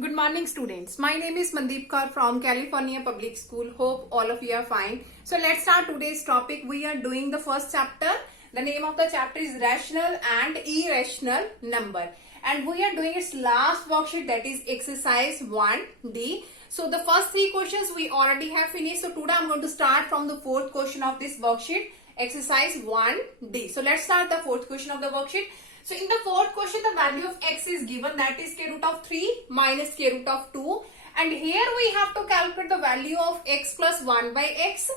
Good morning, students. My name is Mandeep Kaur from California Public School. Hope all of you are fine. So let's start today's topic. We are doing the first chapter. The name of the chapter is Rational and Irrational Number. And we are doing its last worksheet, that is exercise 1D. So the first three questions we already have finished. So today I'm going to start from the fourth question of this worksheet, exercise 1D. So let's start the fourth question of the worksheet. So in the fourth question, the value of x is given, that is square root of 3 minus square root of 2. And here we have to calculate the value of x plus 1 by x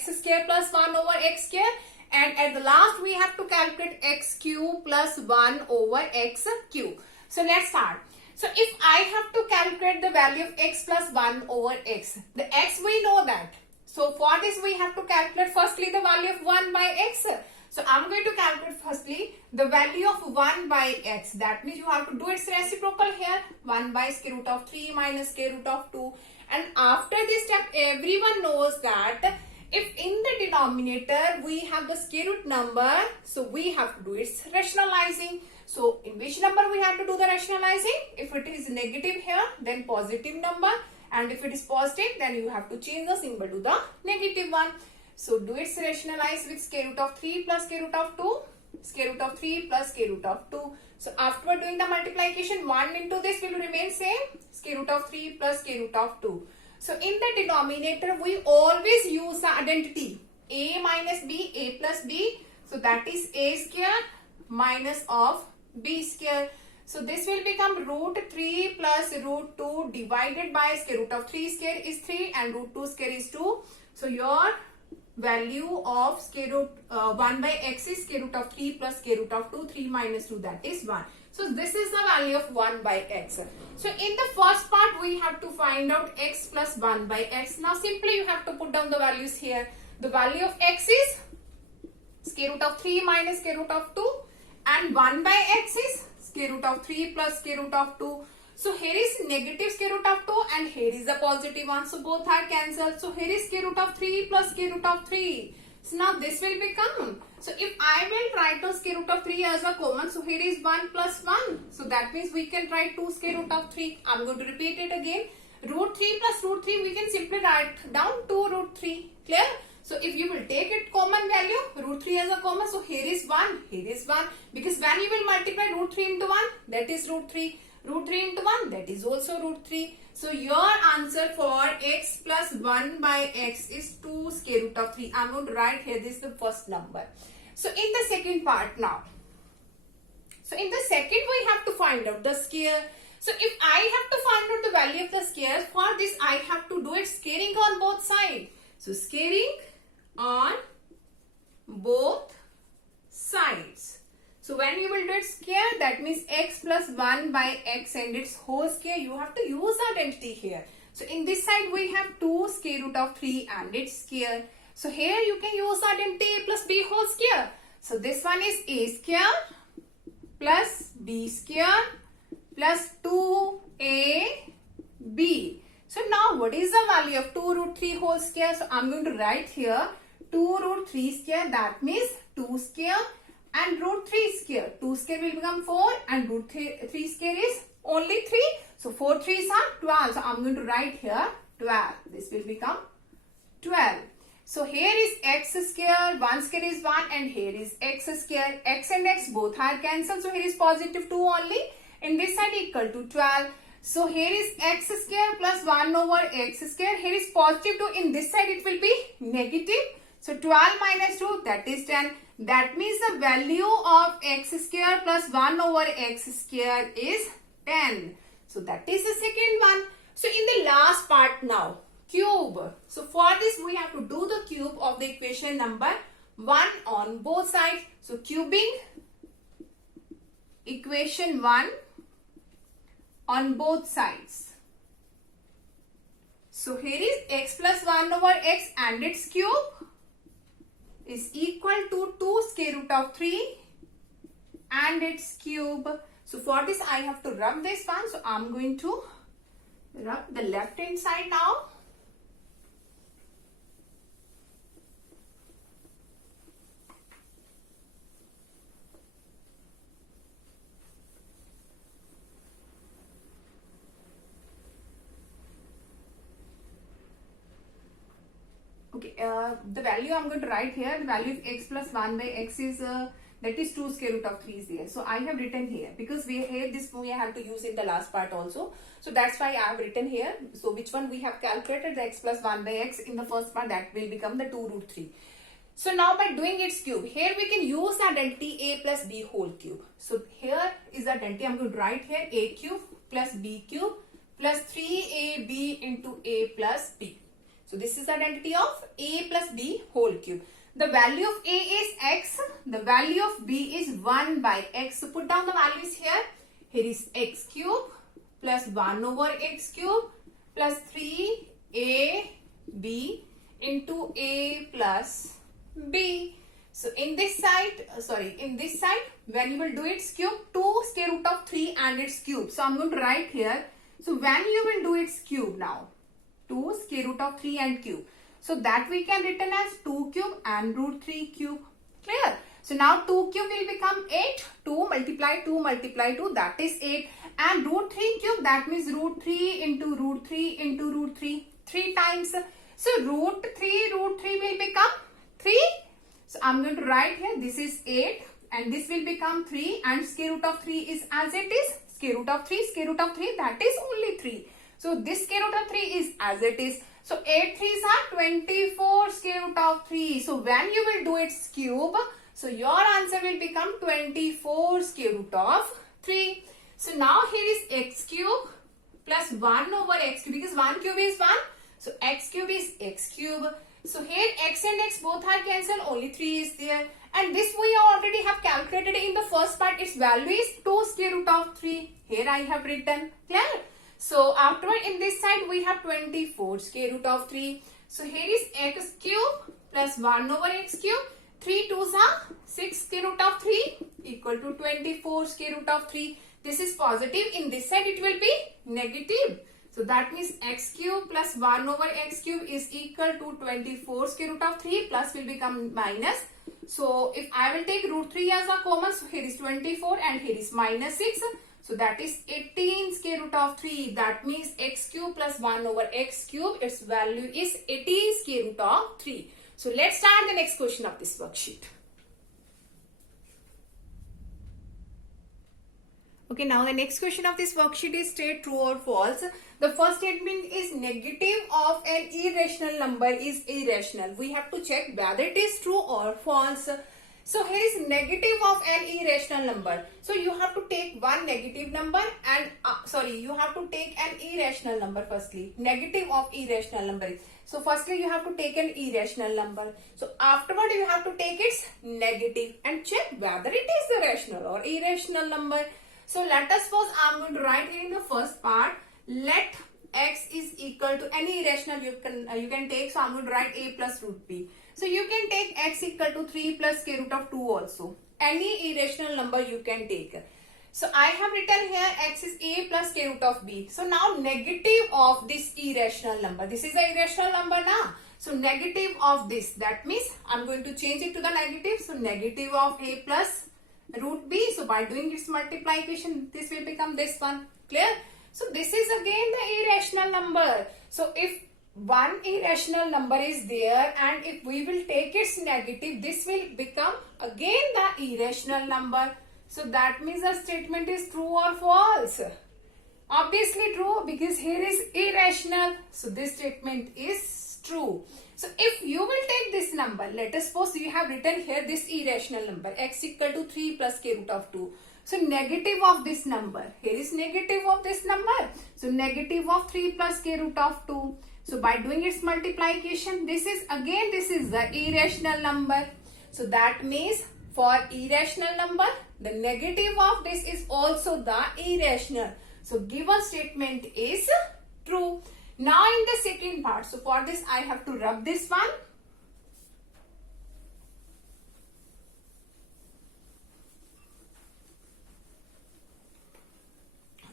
square plus 1 over x square. And at the last we have to calculate x cube plus 1 over x cube. So let's start. So if I have to calculate the value of x plus 1 over x, the x we know that. So for this we have to calculate firstly the value of 1 by x. So I'm going to calculate firstly the value of 1 by x. That means you have to do its reciprocal here. 1 by square root of 3 minus square root of 2. And after this step, everyone knows that if in the denominator we have the square root number, so we have to do its rationalizing. So in which number we have to do the rationalizing? If it is negative here, then positive number. And if it is positive, then you have to change the symbol to the negative one. So do its rationalize with square root of 3 plus square root of 2. Square root of 3 plus square root of 2. So after doing the multiplication, 1 into this will remain same. Square root of 3 plus square root of 2. So in the denominator, we always use the identity a minus b, a plus b. So that is a square minus of b square. So this will become root 3 plus root 2 divided by square root of 3 square is 3 and root 2 square is 2. So your value of square root 1 by x is square root of 3 plus square root of 2. 3 minus 2, that is 1. So this is the value of 1 by x. So in the first part we have to find out x plus 1 by x. Now simply you have to put down the values here. The value of x is square root of 3 minus square root of 2 and 1 by x is square root of 3 plus square root of 2. So here is negative square root of 2 and here is the positive one. So both are cancelled. So here is square root of 3 plus square root of 3. So now this will become. So if I will write the square root of 3 as a common, so here is 1 plus 1. So that means we can write 2 square root of 3. I'm going to repeat it again. Root 3 plus root 3 we can simply write down 2 root 3. Clear? So if you will take it common value, root 3 as a common, so here is 1, here is 1. Because when you will multiply root 3 into 1, that is root 3. Root 3 into 1, that is also root 3. So your answer for x plus 1 by x is 2 square root of 3. I'm going to write here, this is the first number. So in the second part now. So in the second we have to find out the square. So if I have to find out the value of the square, for this I have to do it squaring on both sides. So squaring on both sides. So when you will do it square, that means x plus 1 by x and its whole square, you have to use identity here. So in this side we have 2 square root of 3 and its square. So here you can use identity a plus b whole square. So this one is a square plus b square plus 2ab. So now what is the value of 2 root 3 whole square? So I'm going to write here 2 root 3 square, that means 2 square and root 3 square. 2 square will become 4 and root 3 square is only 3. So 4 3s are 12. So I'm going to write here 12. This will become 12. So here is x square, 1 square is 1 and here is x square. X and x both are cancelled. So here is positive 2 only. In this side equal to 12. So here is x square plus 1 over x square. Here is positive 2. In this side it will be negative. So 12 minus 2, that is 10. That means the value of x square plus 1 over x square is 10. So that is the second one. So in the last part now, cube. So for this we have to do the cube of the equation number 1 on both sides. So cubing equation 1 on both sides. So here is x plus 1 over x and its cube is equal to 2 square root of 3 and its cube. So for this I have to rub this one. So I'm going to rub the left hand side now. the value I'm going to write here, the value of x plus 1 by x is that is 2 square root of 3 is there. So I have written here because we have to use in the last part also. So that's why I have written here. So which one we have calculated, the x plus 1 by x in the first part, that will become the 2 root 3. So now by doing its cube, here we can use the identity a plus b whole cube. So here is the identity. I'm going to write here a cube plus b cube plus 3ab into a plus b. So this is the identity of a plus b whole cube. The value of a is x. The value of b is 1 by x. So put down the values here. Here is x cube plus 1 over x cube plus 3ab into a plus b. So in this side, when you will do its cube, 2 square root of 3 and its cube. So I'm going to write here. So when you will do its cube now, 2 square root of 3 and cube. So that we can written as 2 cube and root 3 cube. Clear? So now 2 cube will become 8. 2 multiply 2 that is 8. And root 3 cube, that means root 3 into root 3 into root 3. 3 times. So root 3 will become 3. So I'm going to write here, this is 8 and this will become 3 and square root of 3 is as it is. Square root of 3 that is only 3. So this square root of 3 is as it is. So 8 3s are 24 square root of 3. So when you will do its cube, so your answer will become 24 square root of 3. So now here is x cube plus 1 over x cube, because 1 cube is 1. So x cube is x cube. So here x and x both are cancelled, only 3 is there. And this we already have calculated in the first part. Its value is 2 square root of 3. Here I have written. Clear? So afterward in this side we have 24 square root of 3. So here is x cube plus 1 over x cube. 3 2s are 6 square root of 3 equal to 24 square root of 3. This is positive. In this side it will be negative. So that means x cube plus 1 over x cube is equal to 24 square root of 3, plus will become minus. So if I will take root 3 as a common, so here is 24 and here is minus 6. So that is 18 square root of 3. That means x cube plus 1 over x cube, its value is 18 square root of 3. So let's start the next question of this worksheet. Okay, now the next question of this worksheet is state true or false. The first statement is negative of an irrational number is irrational. We have to check whether it is true or false. So here is negative of an irrational number. So you have to take one negative number and you have to take an irrational number firstly. Negative of irrational number. So firstly you have to take an irrational number. So afterward you have to take its negative and check whether it is a rational or irrational number. So let us suppose I am going to write here in the first part, let x is equal to any irrational you can take. So I am going to write a plus root b. So you can take x equal to 3 plus square root of 2 also. Any irrational number you can take. So I have written here x is a plus square root of b. So now negative of this irrational number. This is an irrational number now. So negative of this, that means I am going to change it to the negative. So negative of a plus root b. So by doing its multiplication, this will become this one. Clear? So this is again the irrational number. So if one irrational number is there and if we will take its negative, this will become again the irrational number. So that means the statement is true or false. Obviously true, because here is irrational. So this statement is true. So if you will take this number, let us suppose you have written here this irrational number x equal to 3 plus square root of 2. So negative of this number, here is negative of this number. So negative of 3 plus square root of 2. So by doing its multiplication, this is the irrational number. So that means for irrational number, the negative of this is also the irrational. So given statement is true. Now in the second part, so for this I have to rub this one.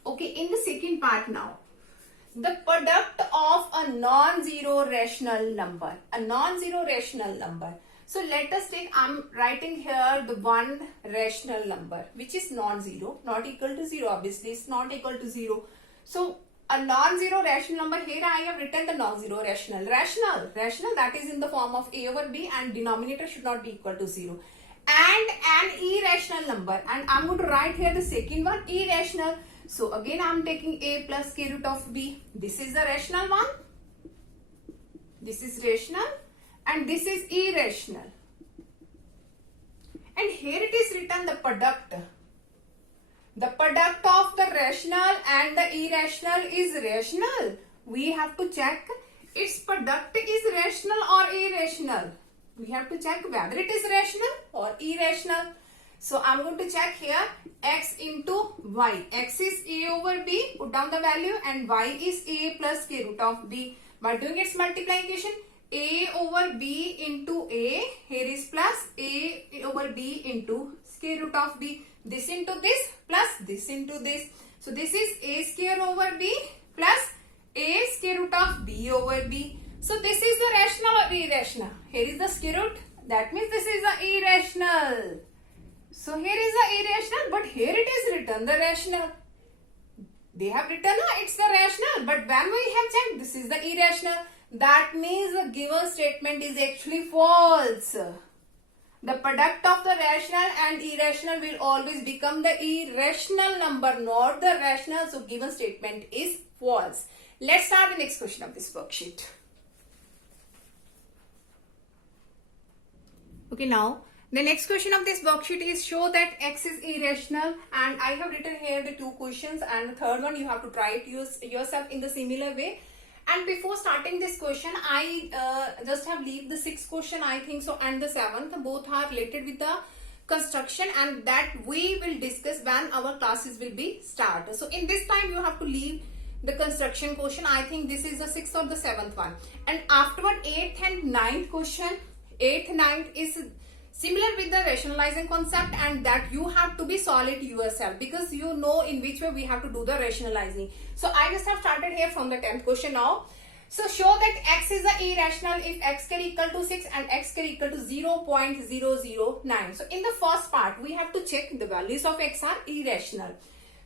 Okay, in the second part now, the product of a non-zero rational number. A non-zero rational number. So let us take, I am writing here the one rational number which is non-zero, not equal to 0. Obviously it's not equal to 0. So a non-zero rational number. Here I have written the non-zero rational. Rational that is in the form of a over b and denominator should not be equal to 0. And an irrational number. And I'm going to write here the second one, irrational. So again I'm taking a plus square root of b. This is the rational one. This is rational. And this is irrational. And here it is written the product. The product of the rational and the irrational is rational. We have to check its product is rational or irrational. We have to check whether it is rational or irrational. So I'm going to check here x into y. X is a over b, put down the value, and y is a plus square root of b. By doing its multiplication, a over b into a, here is plus a over b into square root of b. This into this plus this into this. So this is a square over b plus a square root of b over b. So this is the rational or irrational. Here is the square root. That means this is the irrational. So here is the irrational, but here it is written the rational. They have written it's the rational, but when we have checked this is the irrational. That means the given statement is actually false. The product of the rational and irrational will always become the irrational number, not the rational. So given statement is false. Let's start the next question of this worksheet. Okay, now the next question of this worksheet is show that x is irrational, and I have written here the two questions, and the third one you have to try it yourself in the similar way. And before starting this question, I just have leave the sixth question, I think so, and the seventh. Both are related with the construction, and that we will discuss when our classes will be started. So in this time you have to leave the construction question. I think this is the sixth or the seventh one. And afterward, eighth and ninth question. Eighth, ninth is similar with the rationalizing concept, and that you have to be solid yourself because you know in which way we have to do the rationalizing. So I just have started here from the 10th question now. So show that x is the irrational if x can equal to 6 and x can equal to 0.009. So in the first part we have to check the values of x are irrational.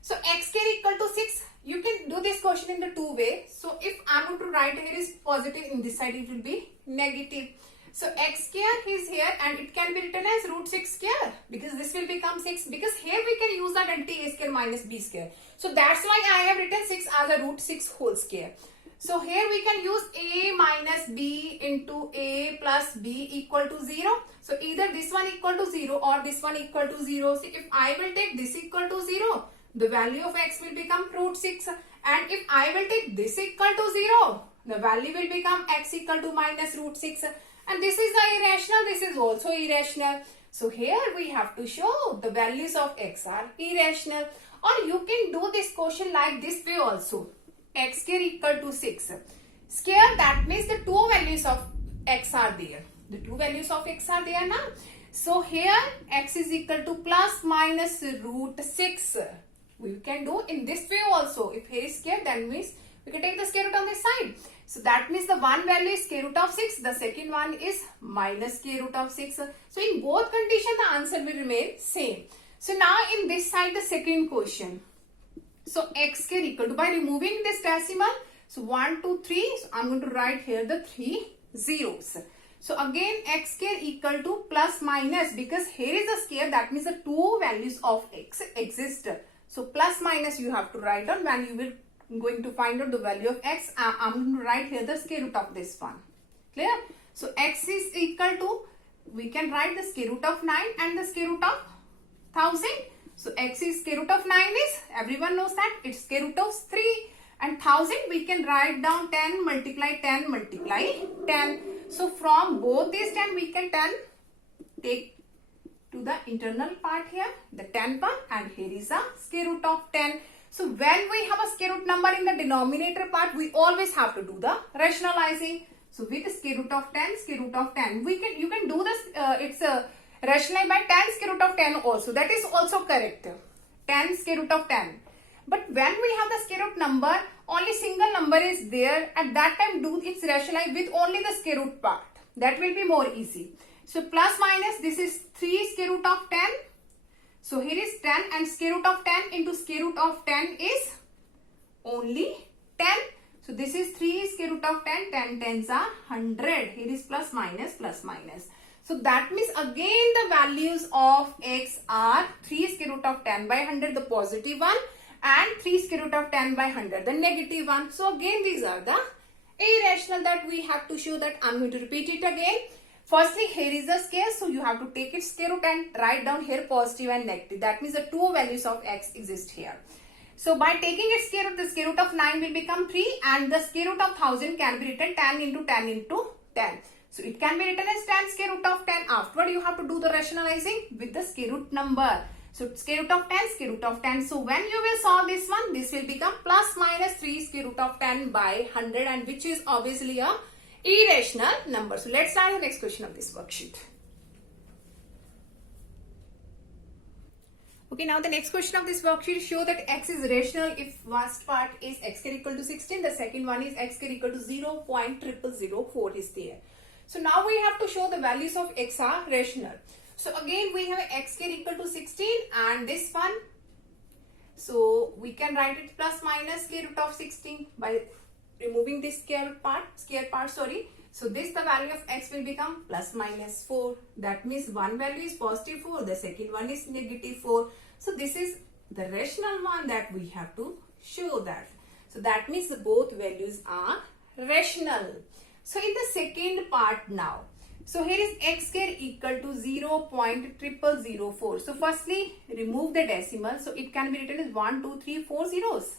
So x can equal to 6. You can do this question in the two ways. So if I'm going to write here is positive, in this side it will be negative. So x square is here and it can be written as root 6 square because this will become 6, because here we can use the identity a square minus b square. So that's why I have written 6 as a root 6 whole square. So here we can use a minus b into a plus b equal to 0. So either this one equal to 0 or this one equal to 0. So if I will take this equal to 0, the value of x will become root 6. And if I will take this equal to 0, the value will become x equal to minus root 6. And this is the irrational, this is also irrational. So here we have to show the values of x are irrational. Or you can do this question like this way also. X square equal to 6. Square, that means the two values of x are there. The two values of x are there now. So here x is equal to plus minus root 6. We can do in this way also. If here is square, that means we can take the square root on this side. So that means the one value is square root of 6. The second one is minus square root of 6. So in both conditions the answer will remain same. So now in this side the second question. So x square equal to, by removing this decimal, so 1, 2, 3. So I'm going to write here the 3 zeros. So again x square equal to plus minus, because here is a square, that means the two values of x exist. So plus minus you have to write down when you will going to find out the value of x. I'm going to write here the square root of this one. Clear? So x is equal to, we can write the square root of 9 and the square root of 1000. So x is square root of 9 is, everyone knows that it's square root of 3, and 1000 we can write down 10 multiply 10 multiply 10. So from both these 10 we can 10 take to the internal part here, the 10 part, and here is a square root of 10. So when we have a square root number in the denominator part, we always have to do the rationalizing. So with the square root of 10, square root of 10, you can do this, it's a rationalize by 10 square root of 10 also. That is also correct. 10 square root of 10. But when we have the square root number, only single number is there. At that time, do its rationalize with only the square root part. That will be more easy. So plus minus, this is 3 square root of 10. So here is 10 and square root of 10 into square root of 10 is only 10. So this is 3 square root of 10. 10 tens are 100. Here is plus minus plus minus. So that means again the values of x are 3 square root of 10 by 100, the positive one, and 3 square root of 10 by 100, the negative one. So again these are the irrational that we have to show. That I'm going to repeat it again. Firstly, here is the square, so you have to take its square root and write down here positive and negative. That means the two values of x exist here. So by taking its square root, the square root of 9 will become 3, and the square root of 1000 can be written 10 into 10 into 10. So it can be written as 10 square root of 10. Afterward, you have to do the rationalizing with the square root number. So square root of 10, square root of 10. So when you will solve this one, this will become plus minus 3 square root of 10 by 100, and which is obviously a irrational number. So let's start the next question of this worksheet. Okay, now the next question of this worksheet show that x is rational if first part is x square equal to 16, the second one is x square equal to 0.0004 is there. So now we have to show the values of x are rational. So again we have x square equal to 16 and this one. So we can write it plus minus square root of 16 by removing this square part. So this the value of x will become plus minus 4. That means one value is positive 4, the second one is negative 4. So this is the rational one that we have to show that. So that means both values are rational. So in the second part now, so here is x square equal to 0.0004. So firstly remove the decimal. So it can be written as 1, 2, 3, 4 zeros.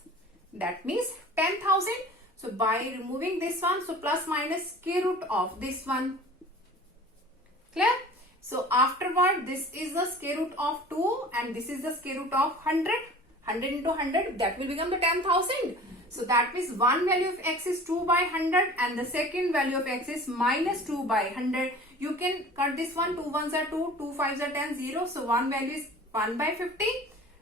That means 10,000. So by removing this one, so plus minus square root of this one. Clear? So afterward, this is the square root of 2 and this is the square root of 100. 100 into 100, that will become the 10,000. So that means one value of x is 2 by 100 and the second value of x is minus 2 by 100. You can cut this one, 2 ones are 2, 2 fives are 10, 0. So one value is 1 by 50.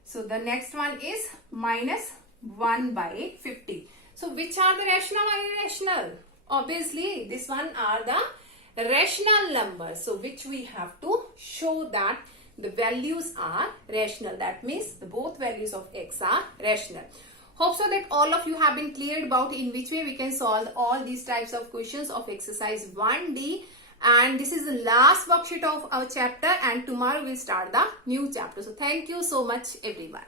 So the next one is minus 1 by 50. So which are the rational or irrational? Obviously this one are the rational numbers. So which we have to show that the values are rational. That means the both values of x are rational. Hope so that all of you have been cleared about in which way we can solve all these types of questions of exercise 1D. And this is the last worksheet of our chapter, and tomorrow we'll start the new chapter. So thank you so much everyone.